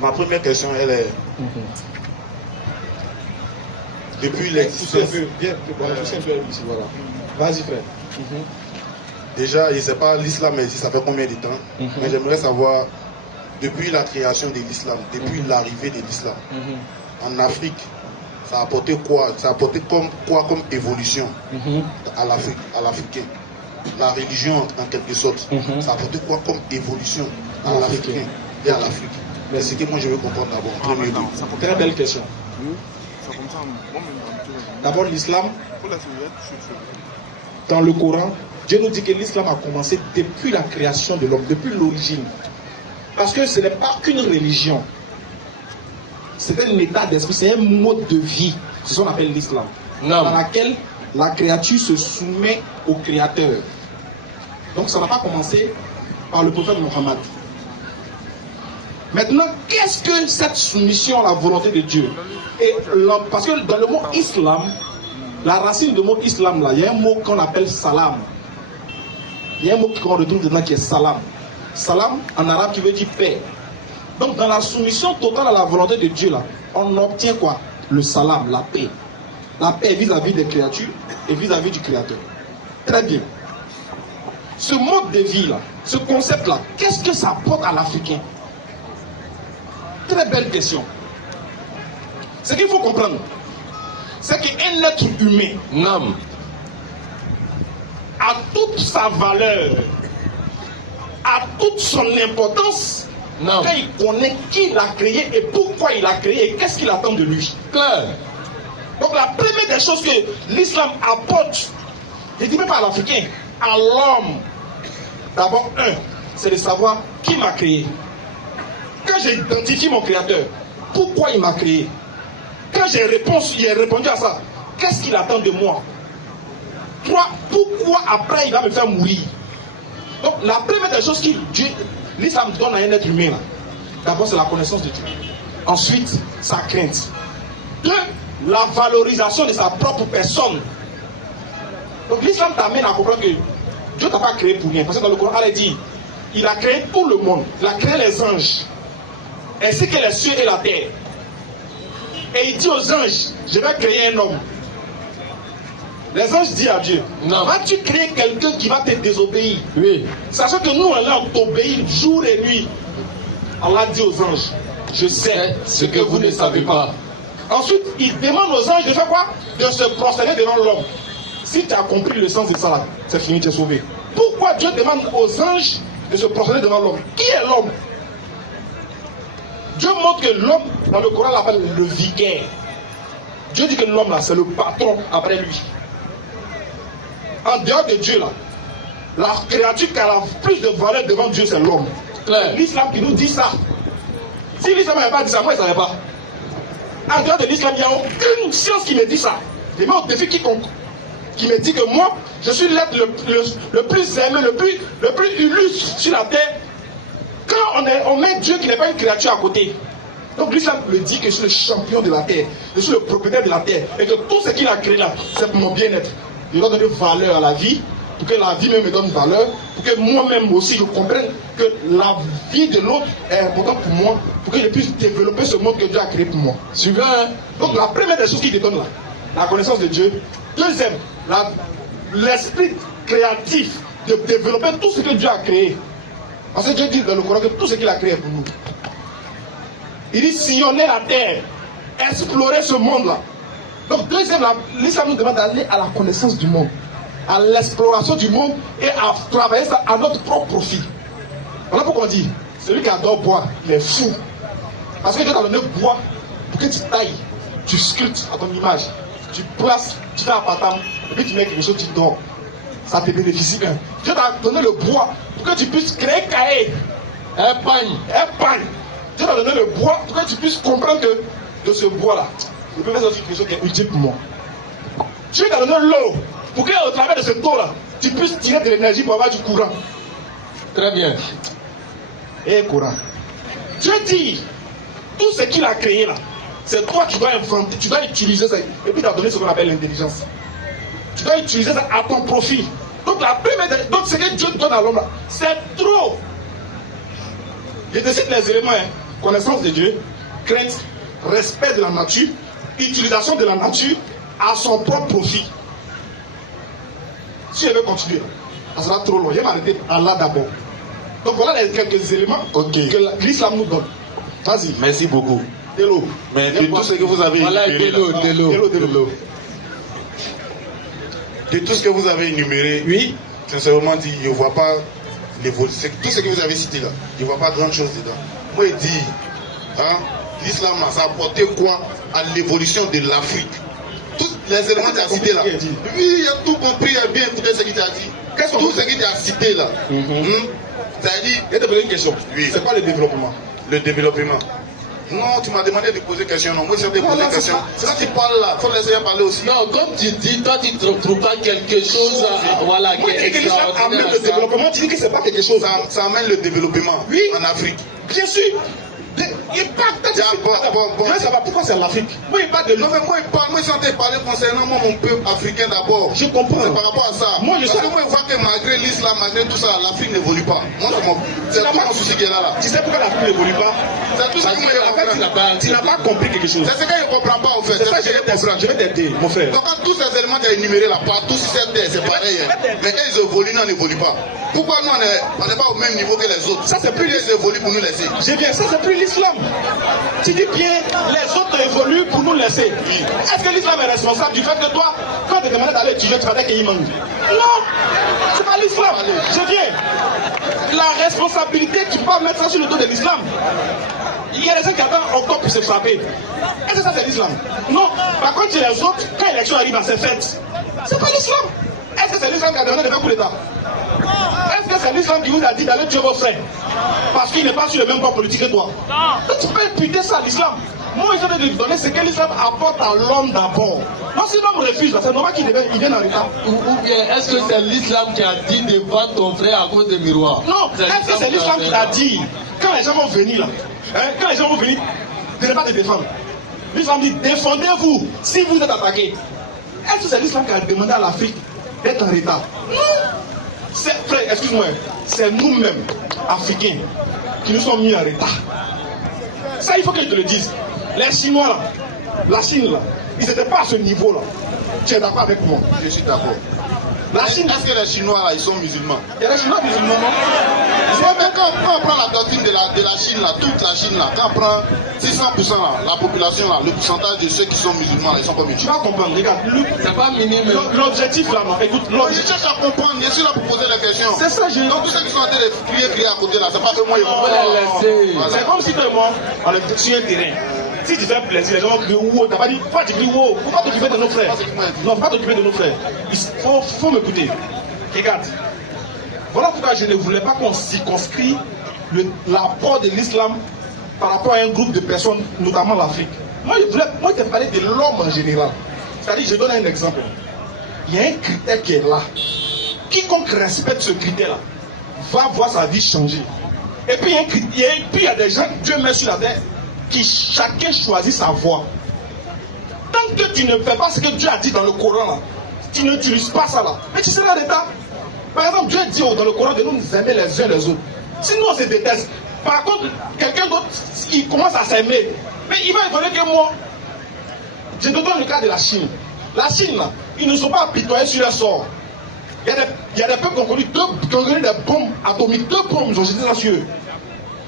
Ma première question, elle est... Depuis l'existence... Voilà. Vas-y, frère. Déjà, je ne sais pas l'islam existe, ça fait combien de temps, mais j'aimerais savoir, depuis la création de l'islam, depuis l'arrivée de l'islam, en Afrique, ça a apporté quoi? Ça a apporté comme évolution à l'Africain? La religion, en quelque sorte, ça a apporté quoi comme évolution à l'Africain et à l'Afrique? Mais c'est ce que moi je veux comprendre d'abord. Très belle question. D'abord, l'islam, dans le Coran, Dieu nous dit que l'islam a commencé depuis la création de l'homme, depuis l'origine. Parce que ce n'est pas qu'une religion. C'est un état d'esprit, c'est un mode de vie. C'est ce qu'on appelle l'islam. Dans laquelle la créature se soumet au créateur. Donc ça n'a pas commencé par le prophète Mohammed. Maintenant, qu'est-ce que cette soumission à la volonté de Dieu? Parce que dans le mot islam, la racine du mot islam, là, il y a un mot qu'on appelle salam. Il y a un mot qu'on retrouve dedans qui est salam. Salam, en arabe, qui veut dire paix. Donc, dans la soumission totale à la volonté de Dieu, là, on obtient quoi? Le salam, la paix. La paix vis-à-vis des créatures et vis-à-vis du Créateur. Très bien. Ce mode de vie, là, ce concept-là, qu'est-ce que ça apporte à l'Africain? Très belle question. Ce qu'il faut comprendre, c'est qu'un être humain a toute sa valeur, a toute son importance quand il connaît qui l'a créé et pourquoi il l'a créé et qu'est-ce qu'il attend de lui. Claire. Donc la première des choses que l'islam apporte, je ne dis même pas à l'Africain, à l'homme, d'abord c'est de savoir qui m'a créé. Quand j'identifie mon créateur, pourquoi il m'a créé? Quand j'ai répondu à ça, qu'est-ce qu'il attend de moi? Pourquoi après il va me faire mourir? Donc la première des choses que l'islam donne à un être humain, d'abord c'est la connaissance de Dieu. Ensuite, sa crainte. Deux, la valorisation de sa propre personne. Donc l'islam t'amène à comprendre que Dieu ne t'a pas créé pour rien. Parce que dans le Coran, il dit, il a créé tout le monde. Il a créé les anges, ainsi que les cieux et la terre. Et il dit aux anges, je vais créer un homme. Les anges disent à Dieu, vas-tu créer quelqu'un qui va te désobéir? Oui. Sachant que nous, on t'obéit jour et nuit. Allah dit aux anges, je sais ce que vous ne savez pas. Ensuite, il demande aux anges de faire quoi? De se prosterner devant l'homme. Si tu as compris le sens de ça, c'est fini, tu es sauvé. Pourquoi Dieu demande aux anges de se prosterner devant l'homme? Qui est l'homme? Dieu montre que l'homme, dans le Coran, l'appelle le vicaire. Dieu dit que l'homme, là, c'est le patron après lui. En dehors de Dieu, là, la créature qui a la plus de valeur devant Dieu, c'est l'homme. L'islam qui nous dit ça. Si l'islam n'avait pas dit ça, moi, je ne savais pas. En dehors de l'islam, il n'y a aucune science qui me dit ça. Je mets au défi quiconque qui me dit que moi, je suis l'être le plus aimé, le plus illustre sur la terre. Quand on met Dieu qui n'est pas une créature à côté. Donc l'islam me dit que je suis le champion de la terre, je suis le propriétaire de la terre, et que tout ce qu'il a créé là, c'est pour mon bien-être. Je dois donner valeur à la vie, pour que la vie même me donne valeur, pour que moi-même aussi je comprenne que la vie de l'autre est importante pour moi, pour que je puisse développer ce monde que Dieu a créé pour moi. Suivant. Donc la première des choses qu'il te donne là, la connaissance de Dieu. Deuxième, l'esprit créatif de développer tout ce que Dieu a créé. Parce que Dieu dit dans le Coran que tout ce qu'il a créé est pour nous. Il dit sillonner la terre, explorer ce monde-là. Donc deuxième, l'islam nous demande d'aller à la connaissance du monde, à l'exploration du monde et à travailler ça à notre propre profit. Voilà pourquoi on dit, celui qui adore boire, il est fou. Parce que Dieu t'a donné bois pour que tu tailles, tu sculptes à ton image, tu places, tu fais un patam, et puis tu mets quelque chose, tu dors. Ça te bénéficie bien. Dieu t'a donné le bois pour que tu puisses créer cahier, un pagne. Dieu t'a donné le bois pour que tu puisses comprendre que de ce bois-là, je peux faire quelque chose qui est utile pour moi. Dieu t'a donné l'eau pour qu'au travers de cette eau-là, tu puisses tirer de l'énergie pour avoir du courant. Très bien. Et courant. Dieu dit, tout ce qu'il a créé là, c'est toi qui dois inventer, tu dois utiliser ça. Et puis il t'a donné ce qu'on appelle l'intelligence. Tu dois utiliser ça à ton profit. Donc la première, donc ce que Dieu donne à l'homme là, c'est trop. Je te cite les éléments. connaissance de Dieu, crainte, respect de la nature, utilisation de la nature à son propre profit. Si je veux continuer, ça sera trop long. Je vais m'arrêter à là d'abord. Donc voilà les quelques éléments que l'islam nous donne. Vas-y. Merci beaucoup. De l'eau. Mais de tout ce que vous avez énuméré, de tout ce que vous avez énuméré, oui, sincèrement dit, je ne vois pas l'évolution. Tout ce que vous avez cité là, je ne vois pas grand chose dedans. Moi, je dis, hein, l'islam, ça a apporté quoi à l'évolution de l'Afrique? Tous les éléments que tu as cités là. Oui, il a tout compris, il a bien écouté ce qu'il t'a dit. Tout ce qu'il t'a cité là. Ça a dit. Je vais te poser une question. Oui. C'est quoi le développement? Le développement. Non, tu m'as demandé de poser question. Non, moi je t'ai posé question. Quand tu parles là, il faut laisser parler aussi. Non, comme tu dis, toi tu ne trouves pas quelque chose voilà, qui est extraordinaire. Ça amène le développement, tu dis que c'est pas quelque chose. Ça amène le développement en Afrique. Bien sûr. Il parle je veux savoir pourquoi c'est l'Afrique. Moi, il parle de. Non, mais moi, je suis en train de parler concernant mon peuple africain d'abord. Je comprends. C'est par rapport à ça. Moi, je sais. Parce que moi, je vois que malgré l'islam, malgré tout ça, l'Afrique n'évolue pas. Moi, c'est tout mon souci qui est là. Tu sais pourquoi l'Afrique n'évolue pas? C'est tout ce que moi, tu n'as pas compris quelque chose. C'est ce que je ne comprends pas, en fait. C'est ça que je vais t'aider, mon frère. Donc, tous ces éléments que tu as énumérés là, partout sur cette terre, c'est pareil. Mais quand ils évoluent, nous, on n'évolue pas. Pourquoi nous, on n'est pas au même niveau que les autres? Ça, c'est plus ils évoluent pour nous laisser. Je viens, ça, c'est plus l'islam. Tu dis bien, les autres évoluent pour nous laisser. Oui. Est-ce que l'islam est responsable du fait que toi, quand tu demandes d'aller étudier, tu vas dire qu'il manque? Non, c'est pas l'islam. Je viens. La responsabilité, tu peux pas mettre ça sur le dos de l'islam. Il y a des gens qui attendent encore pour se frapper. Est-ce que ça c'est l'islam? Non. Par contre, chez les autres, quand l'élection arrive, c'est fait. C'est pas l'islam. Est-ce que c'est l'islam qui a demandé de faire coup d'État? Est-ce que c'est l'islam qui vous a dit d'aller tuer vos frères parce qu'il n'est pas sur le même plan politique que toi? Non. Tu peux imputer ça à l'islam. Moi, je vais te donner ce que l'islam apporte à l'homme d'abord. Non, si l'homme refuse, c'est normal qu'il vienne en état. Ou bien, est-ce que c'est l'islam qui a dit de battre ton frère à cause des miroirs? Non, est-ce que c'est l'islam qui t'a dit, quand les gens vont venir là, quand les gens vont venir, de ne pas te défendre? L'islam dit, défendez-vous si vous êtes attaqué. Est-ce que c'est l'islam qui a demandé à l'Afrique d'être en état? Non. Excuse-moi, c'est nous-mêmes, Africains, qui nous sommes mis en état. Ça, il faut que je te le dise. Les Chinois là, la Chine là, ils n'étaient pas à ce niveau là. Tu es d'accord avec moi? Je suis d'accord. La Chine, est-ce que les Chinois là, ils sont musulmans? Il y a les Chinois musulmans, non? Quand on prend la doctrine de la Chine là, toute la Chine là, quand on prend 600% là, la population là, le pourcentage de ceux qui sont musulmans là, ils sont pas musulmans. Tu vas comprendre, regarde. C'est pas minime. L'objectif là, non, écoute, je cherche à comprendre, je suis là pour poser les questions. C'est ça, donc tous ceux qui sont en train de crier à côté là, c'est pas que moi, ils vont laisser. C'est comme si toi et moi, on est sur un terrain. Si tu fais plaisir, les gens vont crier wow, t'as pas dit, pourquoi tu cries wow? Faut pas t'occuper de nos frères. Non, faut pas t'occuper de nos frères. Il faut m'écouter. Regarde. Voilà pourquoi je ne voulais pas qu'on circonscrit l'apport de l'islam par rapport à un groupe de personnes, notamment l'Afrique. Moi, je te parlais de l'homme en général. C'est-à-dire, je donne un exemple. Il y a un critère qui est là. Quiconque respecte ce critère-là va voir sa vie changer. Et puis, il y a des gens que Dieu met sur la terre qui chacun choisit sa voie. Tant que tu ne fais pas ce que Dieu a dit dans le Coran, là, tu n'utilises pas ça là, mais tu seras en état. Par exemple, Dieu dit dans le Coran de nous aimer les uns les autres. Sinon, on se déteste. Par contre, quelqu'un d'autre, il commence à s'aimer. Mais il va évoluer que moi. Je te donne le cas de la Chine. La Chine, là, ils ne sont pas apitoyés sur leur sort. Il y a des peuples qui ont connu des bombes atomiques, 2 bombes, ils ont jeté ça sur eux.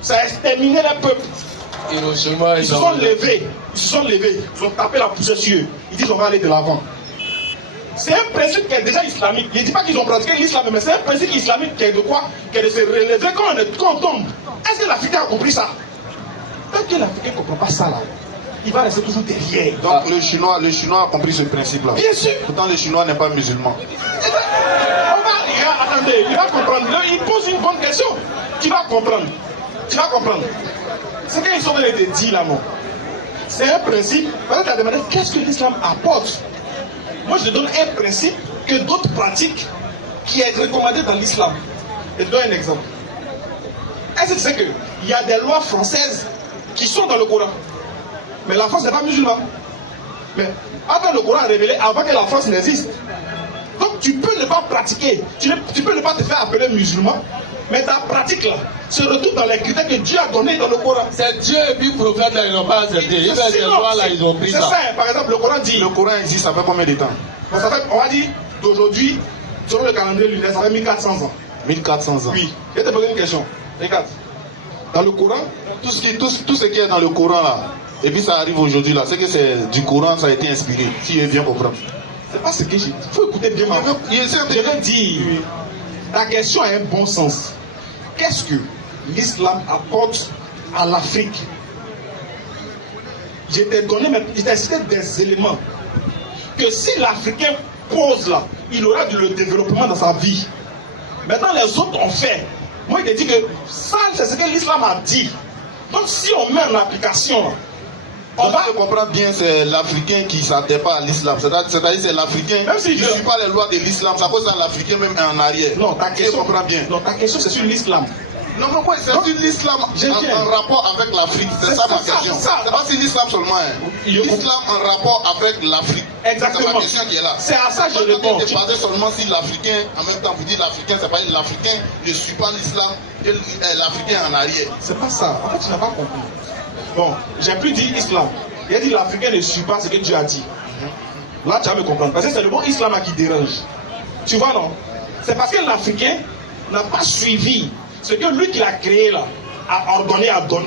Ça a exterminé les peuples. Ils se sont levés, ils ont tapé la poussière sur eux. Ils disent on va aller de l'avant. C'est un principe qui est déjà islamique. Je ne dis pas qu'ils ont pratiqué l'islam, mais c'est un principe islamique qui est de quoi? Qui est de se relever quand on tombe. Est-ce que l'Africain a compris ça? Tant que l'Africain ne comprend pas ça là, il va rester toujours derrière. Donc le Chinois a compris ce principe-là. Bien sûr. Pourtant le Chinois n'est pas musulman. Attendez, il va comprendre. Il pose une bonne question. Tu vas comprendre. C'est qu'ils sont venus te dire là, non. C'est un principe. Par exemple, tu as demandé qu'est-ce que l'islam apporte. Moi, je te donne un principe que d'autres pratiquent qui est recommandé dans l'islam. Je te donne un exemple. Est-ce que tu sais qu'il y a des lois françaises qui sont dans le Coran? Mais la France n'est pas musulmane. Mais attends, le Coran est révélé avant que la France n'existe. Donc tu peux ne pas pratiquer. Tu peux ne pas te faire appeler musulman. Mais ta pratique là se retrouve dans les critères que Dieu a donnés dans le Coran. C'est Dieu et puis le prophète là, ils n'ont pas accepté. Ils veulent des lois là, ils ont pris ça. C'est ça, par exemple, le Coran dit. Le Coran existe, ça fait combien de temps? Ça fait, on va dire d'aujourd'hui, selon le calendrier lunaire, ça fait 1400 ans. 1400 ans. Oui. Je vais te poser une question. Regarde. Dans le Coran, tout ce qui est dans le Coran là, et puis ça arrive aujourd'hui là, c'est que c'est du Coran, ça a été inspiré. Si je viens comprendre. C'est pas ce que j'ai dit. Il faut écouter bien. Je veux dire, ta question a un bon sens. Qu'est-ce que l'islam apporte à l'Afrique? Je t'ai donné, je t'ai cité des éléments que si l'Africain pose là, il aura le développement dans sa vie. Maintenant, les autres ont fait. Moi, je te dis que ça, c'est ce que l'islam a dit. Donc, si on met en application, on va comprendre bien, c'est l'Africain qui ne s'adhère pas à l'islam. C'est-à-dire c'est l'Africain qui ne suit pas les lois de l'islam. Ça cause l'Africain même en arrière. Non, ta question, bien. Non, ta question, c'est sur l'islam. Non, mais quoi, c'est sur l'islam en rapport avec l'Afrique. C'est ça ma question. C'est pas sur l'islam seulement. L'islam en rapport avec l'Afrique. Exactement. C'est ma question qui est là. C'est à ça que je réponds. Tu basé seulement sur l'Africain. En même temps, vous dites l'Africain, c'est pas l'Africain ne suit pas l'islam. L'Africain en arrière. C'est pas ça. En fait, tu n'as pas compris. Bon, j'ai plus dit islam. Il a dit l'Africain ne suit pas ce que Dieu a dit. Là, tu vas me comprendre. Parce que c'est le mot islam qui dérange. Tu vois, non? C'est parce que l'Africain n'a pas suivi ce que lui qui l'a créé là a ordonné à donner.